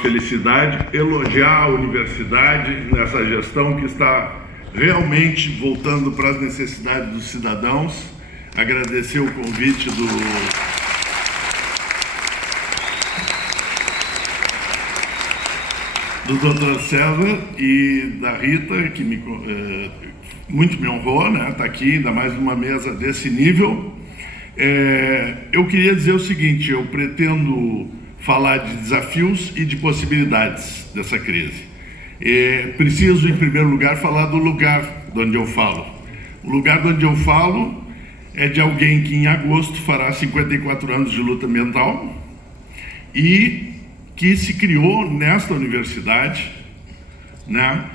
Felicidade, elogiar a universidade nessa gestão que está realmente voltando para as necessidades dos cidadãos, agradecer o convite do Dr. César e da Rita, que muito me honrou, né, estar aqui, ainda mais numa mesa desse nível. Eu queria dizer o seguinte: eu pretendo falar de desafios e de possibilidades dessa crise. Preciso, em primeiro lugar, falar do lugar de onde eu falo. O lugar de onde eu falo é de alguém que em agosto fará 54 anos de luta ambiental e que se criou nesta universidade, né?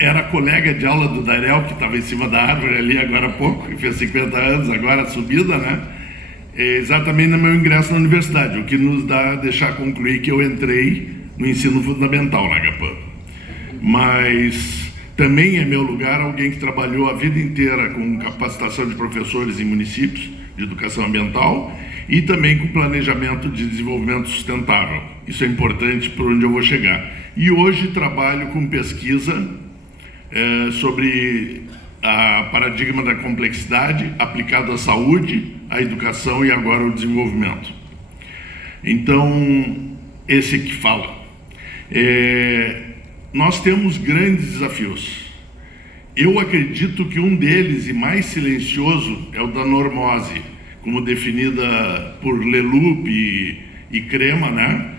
Era colega de aula do Darel, que estava em cima da árvore ali agora há pouco, que fez 50 anos, agora a subida, né? Exatamente no meu ingresso na universidade, o que nos deixar concluir que eu entrei no ensino fundamental na HPAM. Mas também é meu lugar alguém que trabalhou a vida inteira com capacitação de professores em municípios de educação ambiental e também com planejamento de desenvolvimento sustentável. Isso é importante para onde eu vou chegar. E hoje trabalho com pesquisa sobre a paradigma da complexidade aplicado à saúde, à educação e agora ao desenvolvimento. Então, esse que fala. Nós temos grandes desafios. Eu acredito que um deles, e mais silencioso, é o da normose, como definida por Leloup e Crema, né?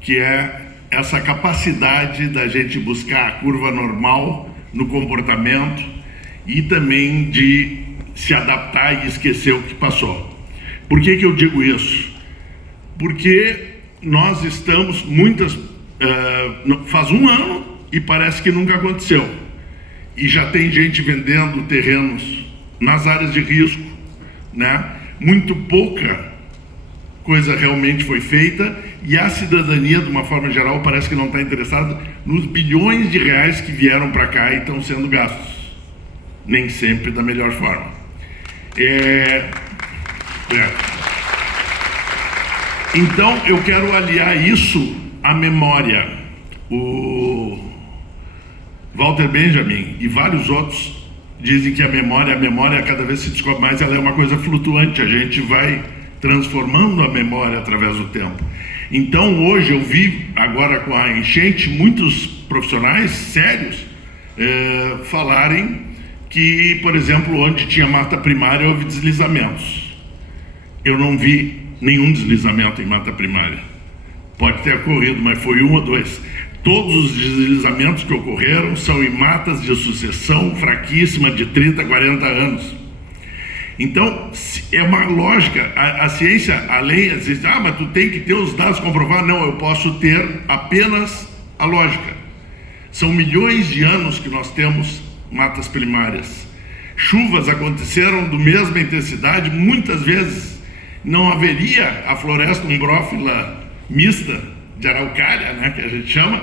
Que é essa capacidade da gente buscar a curva normal no comportamento e também de se adaptar e esquecer o que passou. Por que eu digo isso? Porque nós estamos faz um ano e parece que nunca aconteceu. E já tem gente vendendo terrenos nas áreas de risco, né? Muito pouca coisa realmente foi feita e a cidadania, de uma forma geral, parece que não está interessada nos bilhões de reais que vieram para cá e estão sendo gastos. Nem sempre da melhor forma. Então, eu quero aliar isso à memória. O Walter Benjamin e vários outros dizem que a memória cada vez se descobre mais, ela é uma coisa flutuante, a gente vai transformando a memória através do tempo. Então, hoje eu vi, agora com a enchente, muitos profissionais sérios falarem que, por exemplo, onde tinha mata primária houve deslizamentos. Eu não vi nenhum deslizamento em mata primária. Pode ter ocorrido, mas foi um ou dois. Todos os deslizamentos que ocorreram são em matas de sucessão fraquíssima de 30, 40 anos. Então, é uma lógica. A ciência, a lei, às vezes, mas tu tem que ter os dados comprovados. Não, eu posso ter apenas a lógica. São milhões de anos que nós temos matas primárias. Chuvas aconteceram do mesma intensidade, muitas vezes não haveria a floresta umbrófila mista de araucária, né, que a gente chama,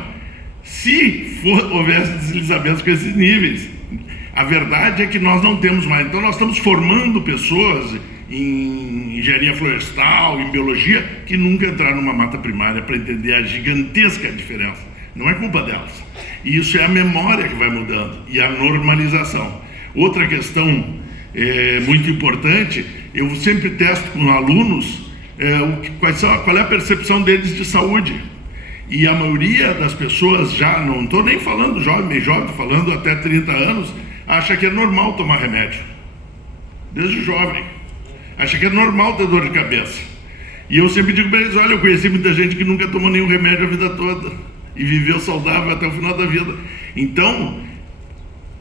se houvesse deslizamentos com esses níveis. A verdade é que nós não temos mais. Então nós estamos formando pessoas em engenharia florestal, em biologia, que nunca entraram numa mata primária para entender a gigantesca diferença. Não é culpa delas. E isso é a memória que vai mudando e a normalização. Outra questão muito importante, eu sempre testo com alunos qual é a percepção deles de saúde. E a maioria das pessoas, já não estou nem falando jovem, meio jovem, estou falando até 30 anos, acha que é normal tomar remédio. Desde jovem. Acha que é normal ter dor de cabeça. E eu sempre digo para eles: olha, eu conheci muita gente que nunca tomou nenhum remédio a vida toda e viveu saudável até o final da vida. Então,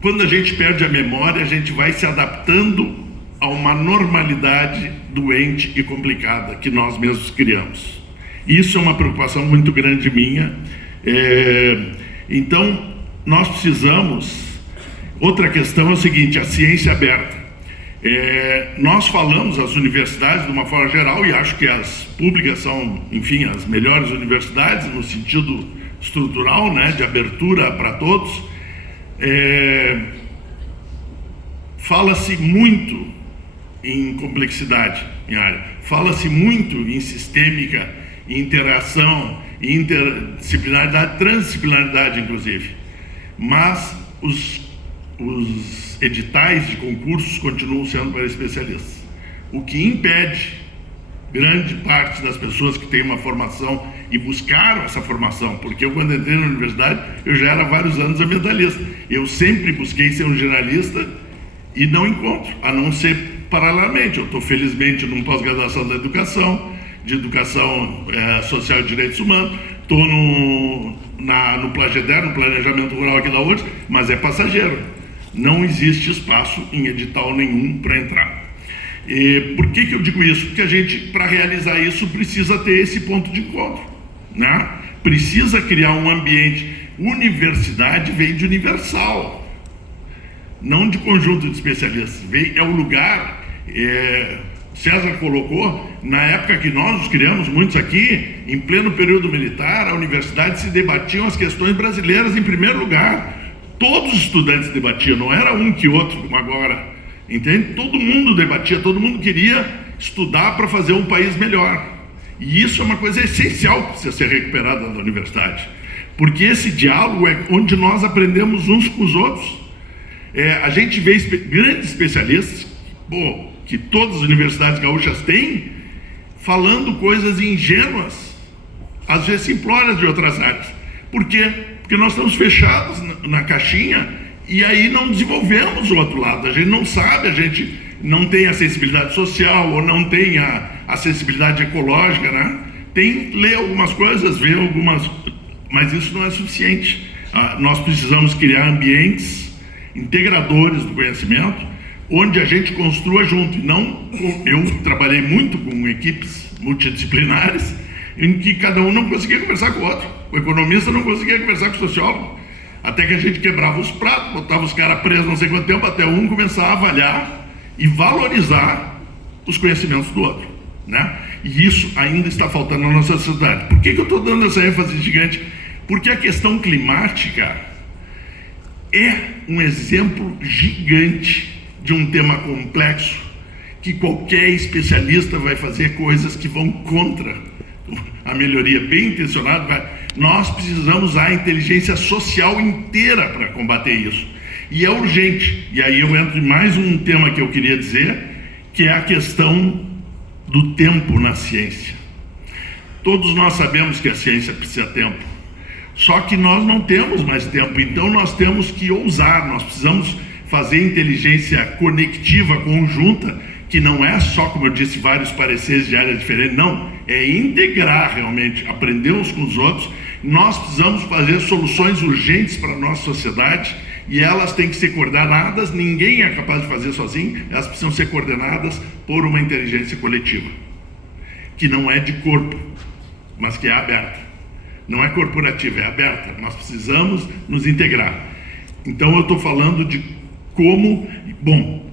quando a gente perde a memória, a gente vai se adaptando a uma normalidade doente e complicada que nós mesmos criamos. Isso é uma preocupação muito grande minha. Então, nós precisamos... Outra questão é o seguinte: a ciência aberta. Nós falamos, as universidades, de uma forma geral, e acho que as públicas são, enfim, as melhores universidades, no sentido estrutural, né, de abertura para todos. Fala-se muito em complexidade em área, fala-se muito em sistêmica, em interação, interdisciplinaridade, transdisciplinaridade, inclusive. Mas os editais de concursos continuam sendo para especialistas, o que impede grande parte das pessoas que têm uma formação e buscaram essa formação, porque eu, quando entrei na universidade, eu já era há vários anos ambientalista. Eu sempre busquei ser um generalista e não encontro, a não ser paralelamente. Eu estou, felizmente, numa pós-graduação de educação social e direitos humanos, estou no Plageder, no planejamento rural aqui da URGS, mas é passageiro. Não existe espaço em edital nenhum para entrar. Por que eu digo isso? Porque a gente, para realizar isso, precisa ter esse ponto de encontro, né? Precisa criar um ambiente. Universidade vem de universal, não de conjunto de especialistas. É o lugar, César colocou, na época que nós os criamos, muitos aqui, em pleno período militar, a universidade se debatiam as questões brasileiras em primeiro lugar. Todos os estudantes debatiam, não era um que outro, como agora, entende? Todo mundo debatia, todo mundo queria estudar para fazer um país melhor. E isso é uma coisa essencial que precisa ser recuperada da universidade, porque esse diálogo é onde nós aprendemos uns com os outros. A gente vê grandes especialistas, que todas as universidades gaúchas têm, falando coisas ingênuas, às vezes simplórias de outras áreas. Por quê? Porque nós estamos fechados na caixinha e aí não desenvolvemos o outro lado. A gente não sabe, a gente não tem a sensibilidade social ou não tem a sensibilidade ecológica, né? Lê algumas coisas, vê algumas, mas isso não é suficiente. Nós precisamos criar ambientes integradores do conhecimento, onde a gente construa junto. Eu trabalhei muito com equipes multidisciplinares, em que cada um não conseguia conversar com o outro. O economista não conseguia conversar com o sociólogo, até que a gente quebrava os pratos, botava os caras presos não sei quanto tempo, até um começar a avaliar e valorizar os conhecimentos do outro, né? E isso ainda está faltando na nossa sociedade. Por que eu estou dando essa ênfase gigante? Porque a questão climática é um exemplo gigante de um tema complexo, que qualquer especialista vai fazer coisas que vão contra a melhoria, bem intencionado. Nós precisamos usar a inteligência social inteira para combater isso, e é urgente. E aí eu entro em mais um tema que eu queria dizer, que é a questão do tempo na ciência. Todos nós sabemos que a ciência precisa de tempo, só que nós não temos mais tempo, então nós temos que ousar, nós precisamos fazer inteligência conectiva, conjunta, que não é só, como eu disse, vários pareceres de áreas diferentes, não, é integrar realmente, aprender uns com os outros. Nós precisamos fazer soluções urgentes para a nossa sociedade, e elas têm que ser coordenadas. Ninguém é capaz de fazer sozinho, elas precisam ser coordenadas por uma inteligência coletiva, que não é de corpo, mas que é aberta. Não é corporativa, é aberta. Nós precisamos nos integrar. Então eu estou falando de como...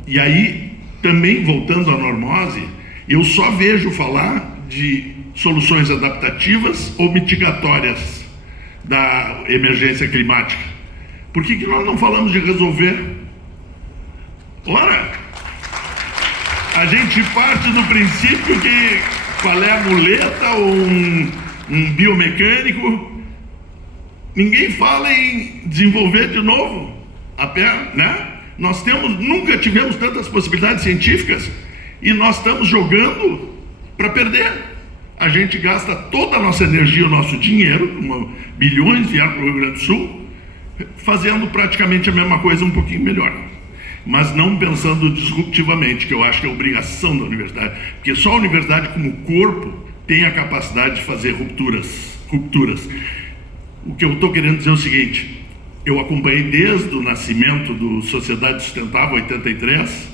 e aí, também voltando à normose, eu só vejo falar de soluções adaptativas ou mitigatórias da emergência climática. Por que nós não falamos de resolver? Ora, a gente parte do princípio que qual é a muleta ou um biomecânico, ninguém fala em desenvolver de novo a perna, né? Nós nunca tivemos tantas possibilidades científicas e nós estamos jogando para perder. A gente gasta toda a nossa energia, o nosso dinheiro, bilhões vieram para o Rio Grande do Sul, fazendo praticamente a mesma coisa, um pouquinho melhor, mas não pensando disruptivamente, que eu acho que é obrigação da universidade, porque só a universidade como corpo tem a capacidade de fazer rupturas. O que eu estou querendo dizer é o seguinte: eu acompanhei desde o nascimento do Sociedade Sustentável, 83,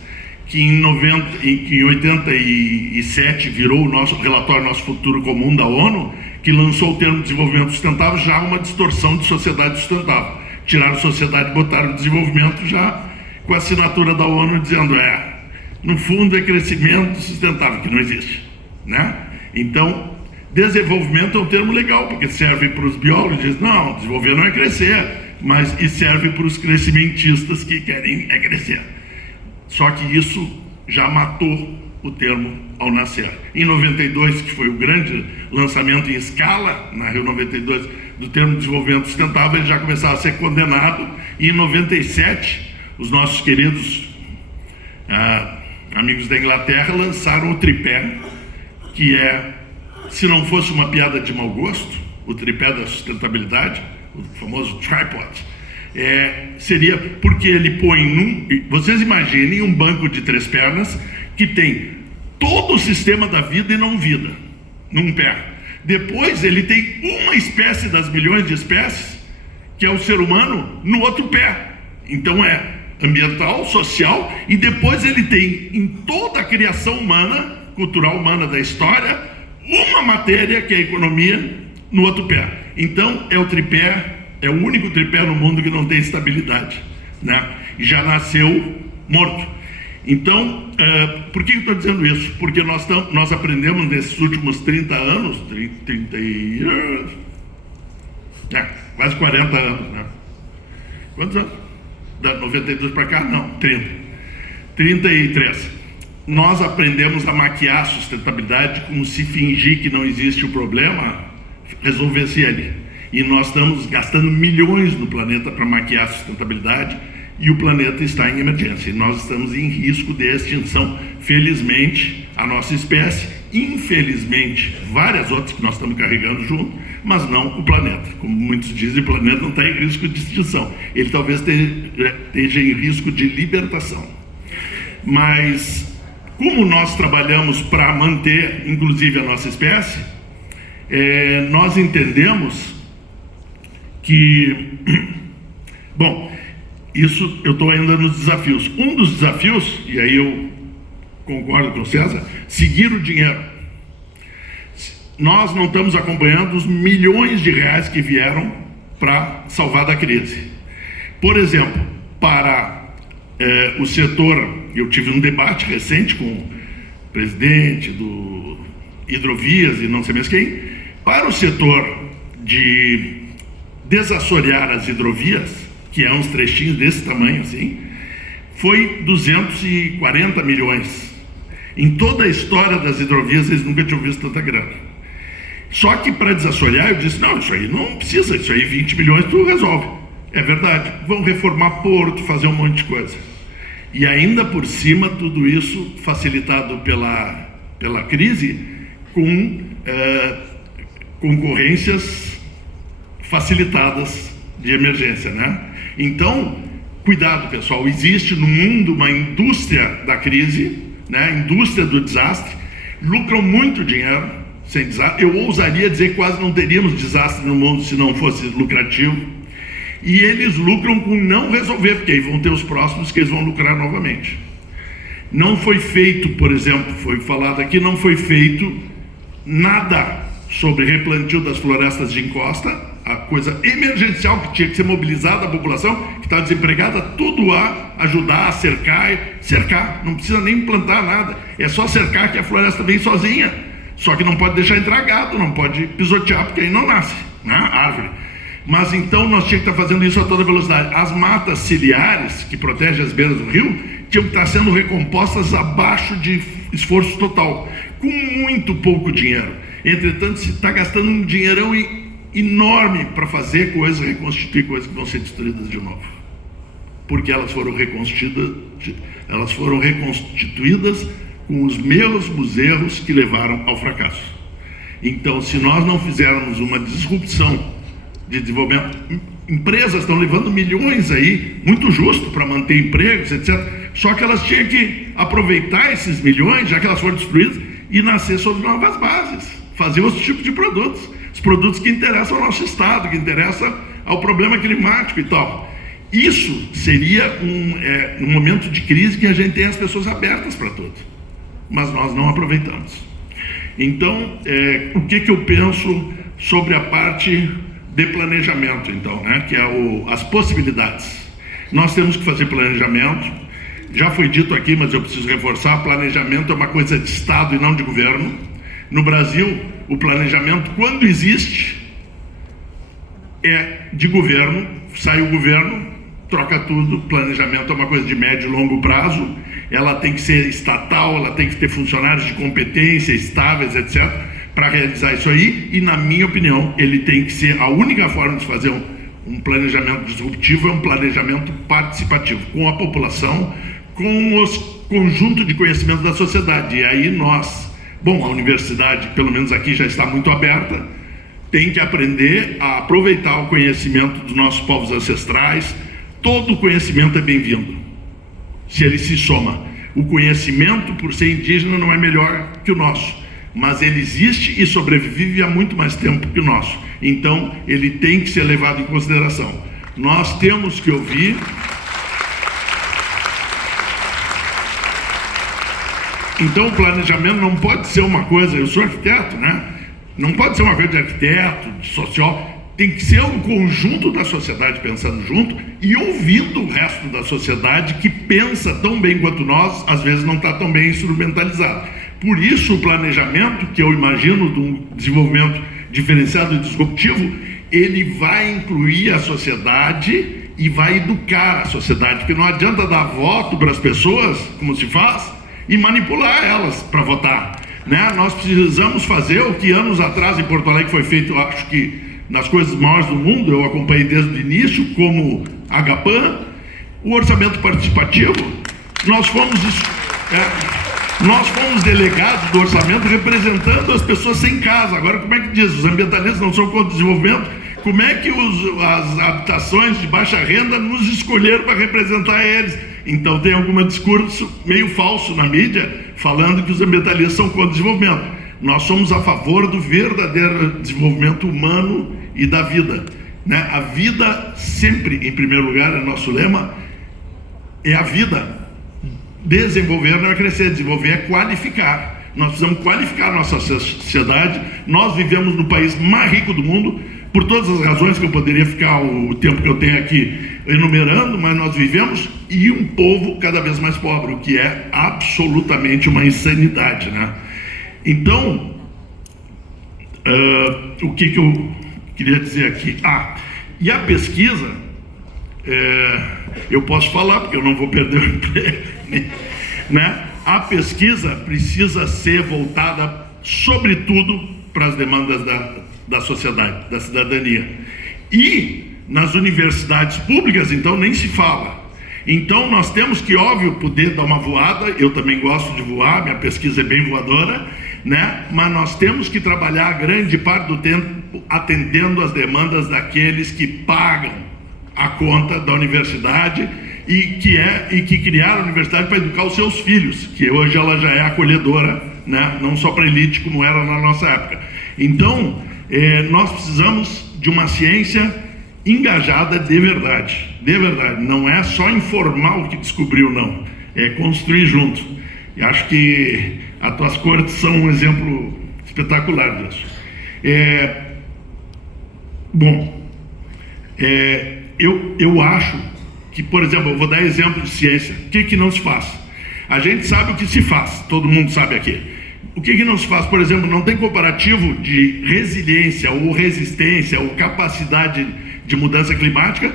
que em 87 virou o nosso relatório Nosso Futuro Comum da ONU, que lançou o termo desenvolvimento sustentável, já uma distorção de sociedade sustentável. Tiraram sociedade e botaram desenvolvimento já com a assinatura da ONU dizendo, no fundo é crescimento sustentável, que não existe, né? Então, desenvolvimento é um termo legal, porque serve para os biólogos, dizem, não, desenvolver não é crescer, e serve para os crescimentistas que querem crescer. Só que isso já matou o termo ao nascer. Em 92, que foi o grande lançamento em escala, na Rio 92, do termo de desenvolvimento sustentável, ele já começava a ser condenado, e em 97, os nossos queridos amigos da Inglaterra lançaram o tripé, que é, se não fosse uma piada de mau gosto, o tripé da sustentabilidade, o famoso tripod, seria porque ele põe vocês imaginem um banco de 3 pernas que tem todo o sistema da vida e não vida num pé. Depois ele tem uma espécie das milhões de espécies, que é o ser humano, no outro pé. Então é ambiental, social, e depois ele tem em toda a criação humana, cultural humana da história, uma matéria, que é a economia, no outro pé. Então é o tripé, é o único tripé no mundo que não tem estabilidade, né? E já nasceu morto. Então, por que eu estou dizendo isso? Porque nós aprendemos nesses últimos 30 anos, quase 40 anos, né? Quantos anos? Da 92 para cá? Não, 33. Nós aprendemos a maquiar a sustentabilidade como se fingir que não existe o problema, resolvesse ele. E nós estamos gastando milhões no planeta para maquiar a sustentabilidade, e o planeta está em emergência. E nós estamos em risco de extinção. Felizmente, a nossa espécie, infelizmente, várias outras que nós estamos carregando junto, mas não o planeta. Como muitos dizem, o planeta não está em risco de extinção. Ele talvez esteja em risco de libertação. Mas, como nós trabalhamos para manter, inclusive, a nossa espécie, nós entendemos que, bom, isso eu estou ainda nos desafios. Um dos desafios, e aí eu concordo com o César, seguir o dinheiro. Nós não estamos acompanhando os milhões de reais que vieram para salvar da crise. Por exemplo, para o setor, eu tive um debate recente com o presidente do Hidrovias e não sei mais quem, para o setor de desassorear as hidrovias, que é uns trechinhos desse tamanho assim, foi 240 milhões. Em toda a história das hidrovias, eles nunca tinham visto tanta grana. Só que para desassorear, eu disse, não, isso aí não precisa, isso aí 20 milhões tu resolve. É verdade, vão reformar porto, fazer um monte de coisa. E ainda por cima, tudo isso facilitado pela crise, com concorrências facilitadas de emergência, né? Então, cuidado, pessoal, existe no mundo uma indústria da crise, né? Indústria do desastre, lucram muito dinheiro sem desastre. Eu ousaria dizer que quase não teríamos desastre no mundo se não fosse lucrativo. E eles lucram com não resolver, porque aí vão ter os próximos que eles vão lucrar novamente. Não foi feito, por exemplo, foi falado aqui, não foi feito nada sobre replantio das florestas de encosta, a coisa emergencial que tinha que ser mobilizada a população, que está desempregada, tudo a ajudar a cercar, não precisa nem plantar nada, é só cercar que a floresta vem sozinha, só que não pode deixar entrar gado, não pode pisotear, porque aí não nasce, né, a árvore. Mas então nós tínhamos que estar fazendo isso a toda velocidade. As matas ciliares, que protegem as beiras do rio, tinham que estar sendo recompostas abaixo de esforço total, com muito pouco dinheiro. Entretanto, se está gastando um dinheirão enorme para fazer coisas, reconstituir coisas que vão ser destruídas de novo. Porque elas foram reconstituídas com os mesmos erros que levaram ao fracasso. Então, se nós não fizermos uma disrupção de desenvolvimento, empresas estão levando milhões aí, muito justo, para manter empregos, etc. Só que elas tinham que aproveitar esses milhões, já que elas foram destruídas, e nascer sobre novas bases, fazer outros tipos de produtos, os produtos que interessam ao nosso estado, que interessam ao problema climático e tal. Isso seria um momento de crise que a gente tem as pessoas abertas para tudo, mas nós não aproveitamos. Então, o que eu penso sobre a parte de planejamento, então, né, que é as possibilidades. Nós temos que fazer planejamento, já foi dito aqui, mas eu preciso reforçar, planejamento é uma coisa de Estado e não de governo. No Brasil, o planejamento, quando existe, é de governo, sai o governo, troca tudo, planejamento é uma coisa de médio e longo prazo, ela tem que ser estatal, ela tem que ter funcionários de competência, estáveis, etc., para realizar isso aí, e na minha opinião, ele tem que ser, a única forma de fazer um planejamento disruptivo é um planejamento participativo, com a população, com os conjunto de conhecimento da sociedade. E aí nós, bom, a universidade, pelo menos aqui, já está muito aberta, tem que aprender a aproveitar o conhecimento dos nossos povos ancestrais. Todo o conhecimento é bem-vindo, se ele se soma. O conhecimento, por ser indígena, não é melhor que o nosso, mas ele existe e sobrevive há muito mais tempo que o nosso. Então, ele tem que ser levado em consideração. Nós temos que ouvir. Então, o planejamento não pode ser uma coisa, eu sou arquiteto, né? Não pode ser uma coisa de arquiteto, de sociólogo, tem que ser um conjunto da sociedade pensando junto e ouvindo o resto da sociedade que pensa tão bem quanto nós, às vezes não está tão bem instrumentalizado. Por isso, o planejamento, que eu imagino de um desenvolvimento diferenciado e disruptivo, ele vai incluir a sociedade e vai educar a sociedade, porque não adianta dar voto para as pessoas, como se faz, e manipular elas para votar, né? Nós precisamos fazer o que anos atrás em Porto Alegre foi feito, eu acho que nas coisas maiores do mundo, eu acompanhei desde o início, como HPAN, o orçamento participativo. Nós fomos delegados do orçamento representando as pessoas sem casa. Agora, como é que diz? Os ambientalistas não são contra o desenvolvimento? Como é que as habitações de baixa renda nos escolheram para representar eles? Então tem algum discurso meio falso na mídia, falando que os ambientalistas são contra o desenvolvimento. Nós somos a favor do verdadeiro desenvolvimento humano e da vida, né? A vida sempre, em primeiro lugar, é nosso lema, é a vida. Desenvolver não é crescer, desenvolver é qualificar. Nós precisamos qualificar a nossa sociedade. Nós vivemos no país mais rico do mundo, por todas as razões que eu poderia ficar o tempo que eu tenho aqui enumerando, mas nós vivemos e um povo cada vez mais pobre, o que é absolutamente uma insanidade, né? Então, o que eu queria dizer aqui? E a pesquisa, eu posso falar, porque eu não vou perder o emprego, né? A pesquisa precisa ser voltada, sobretudo, para as demandas da sociedade, da cidadania. E nas universidades públicas, então, nem se fala. Então, nós temos que, óbvio, poder dar uma voada. Eu também gosto de voar, minha pesquisa é bem voadora, né? Mas nós temos que trabalhar grande parte do tempo atendendo às demandas daqueles que pagam a conta da universidade e que criaram a universidade para educar os seus filhos, que hoje ela já é acolhedora, né? Não só para a elite, como era na nossa época. Então, nós precisamos de uma ciência engajada de verdade, não é só informar o que descobriu, não, é construir junto. E acho que as tuas cortes são um exemplo espetacular disso. Eu acho que, por exemplo, eu vou dar exemplo de ciência. O que não se faz? A gente sabe o que se faz, todo mundo sabe aqui. O que não se faz? Por exemplo, não tem comparativo de resiliência ou resistência ou capacidade de mudança climática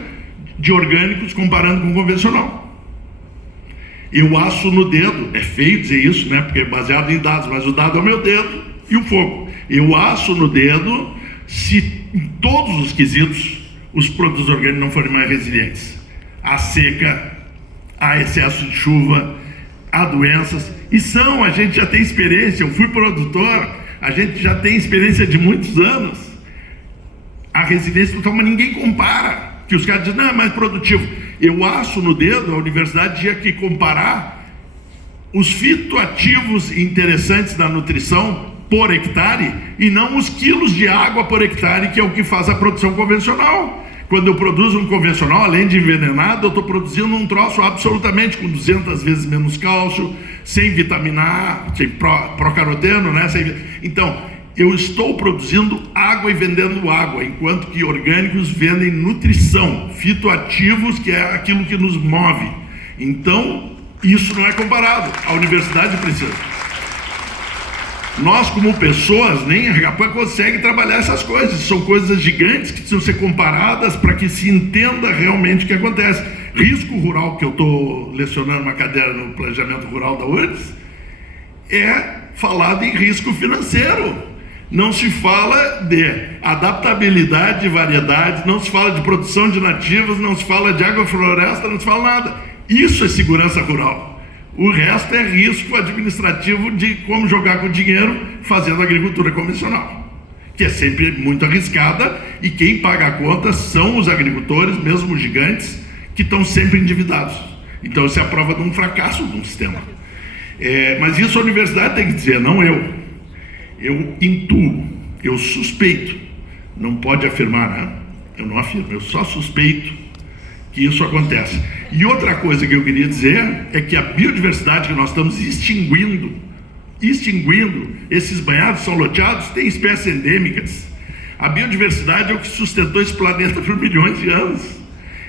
de orgânicos comparando com o convencional. Eu aço no dedo, é feio dizer isso, né? Porque é baseado em dados, mas o dado é o meu dedo e o fogo. Eu aço no dedo se em todos os quesitos os produtos orgânicos não forem mais resilientes. Há seca, há excesso de chuva, há doenças, e a gente já tem experiência, eu fui produtor, a gente já tem experiência de muitos anos. A resiliência total, mas ninguém compara, que os caras dizem, não, é mais produtivo. Eu aço no dedo, a universidade tinha que comparar os fitoativos interessantes da nutrição por hectare e não os quilos de água por hectare, que é o que faz a produção convencional. Quando eu produzo um convencional, além de envenenado, eu estou produzindo um troço absolutamente com 200 vezes menos cálcio, sem vitamina A, sem procaroteno, né? Então, eu estou produzindo água e vendendo água, enquanto que orgânicos vendem nutrição, fitoativos, que é aquilo que nos move. Então, isso não é comparado. A universidade precisa. Nós, como pessoas, nem a RHPA consegue trabalhar essas coisas. São coisas gigantes que precisam ser comparadas para que se entenda realmente o que acontece. Risco rural, que eu estou lecionando uma cadeira no planejamento rural da URGS, é falado em risco financeiro. Não se fala de adaptabilidade de variedades, não se fala de produção de nativas, não se fala de agrofloresta, não se fala nada. Isso é segurança rural. O resto é risco administrativo de como jogar com dinheiro fazendo agricultura convencional, que é sempre muito arriscada, e quem paga a conta são os agricultores, mesmo os gigantes, que estão sempre endividados. Então isso é a prova de um fracasso de um sistema. Mas isso a universidade tem que dizer, não eu. Eu intuo, eu suspeito, não pode afirmar, né? Eu não afirmo, eu só suspeito que isso acontece. E outra coisa que eu queria dizer é que a biodiversidade que nós estamos extinguindo, esses banhados são loteados, tem espécies endêmicas. A biodiversidade é o que sustentou esse planeta por milhões de anos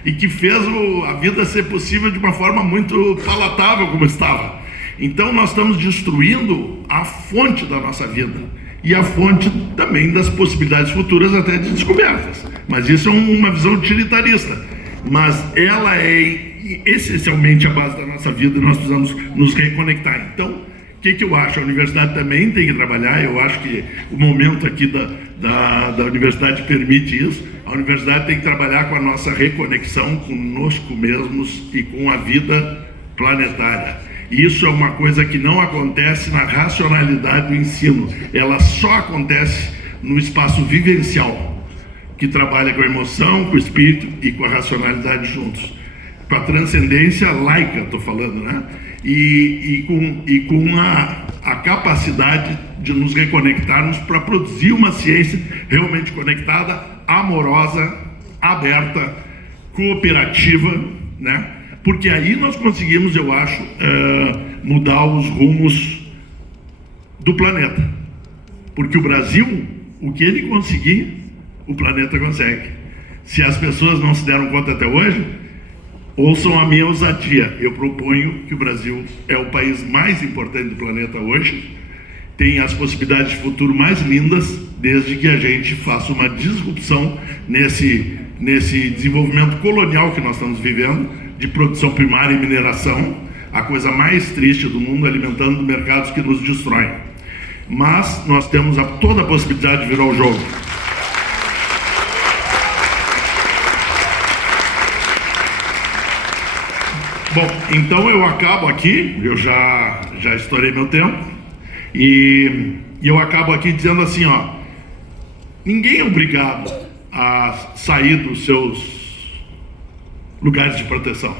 e que fez a vida ser possível de uma forma muito palatável como estava. Então nós estamos destruindo a fonte da nossa vida e a fonte também das possibilidades futuras até de descobertas. Mas isso é uma visão utilitarista. Mas ela é essencialmente a base da nossa vida e nós precisamos nos reconectar. Então, o que eu acho? A universidade também tem que trabalhar. Eu acho que o momento aqui da universidade permite isso. A universidade tem que trabalhar com a nossa reconexão conosco mesmos e com a vida planetária. Isso é uma coisa que não acontece na racionalidade do ensino. Ela só acontece no espaço vivencial, que trabalha com a emoção, com o espírito e com a racionalidade juntos. Com a transcendência laica, estou falando, né? E com a capacidade de nos reconectarmos para produzir uma ciência realmente conectada, amorosa, aberta, cooperativa, né? Porque aí nós conseguimos, eu acho, mudar os rumos do planeta. Porque o Brasil, o que ele conseguir, o planeta consegue. Se as pessoas não se deram conta até hoje, ouçam a minha ousadia. Eu proponho que o Brasil é o país mais importante do planeta hoje, tem as possibilidades de futuro mais lindas, desde que a gente faça uma disrupção nesse desenvolvimento colonial que nós estamos vivendo, de produção primária e mineração, a coisa mais triste do mundo, alimentando mercados que nos destroem. Mas nós temos toda a possibilidade de virar o jogo. Bom, então eu acabo aqui, eu já estourei meu tempo, e eu acabo aqui dizendo assim, ó, ninguém é obrigado a sair dos seus lugares de proteção,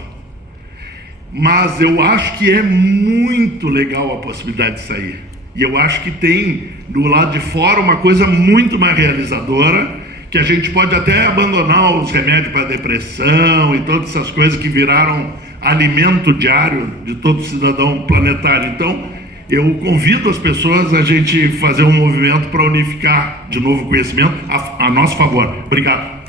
mas eu acho que é muito legal a possibilidade de sair, e eu acho que tem do lado de fora uma coisa muito mais realizadora, que a gente pode até abandonar os remédios para depressão e todas essas coisas que viraram alimento diário de todo cidadão planetário. Então, eu convido as pessoas a gente fazer um movimento para unificar de novo o conhecimento a nosso favor. Obrigado.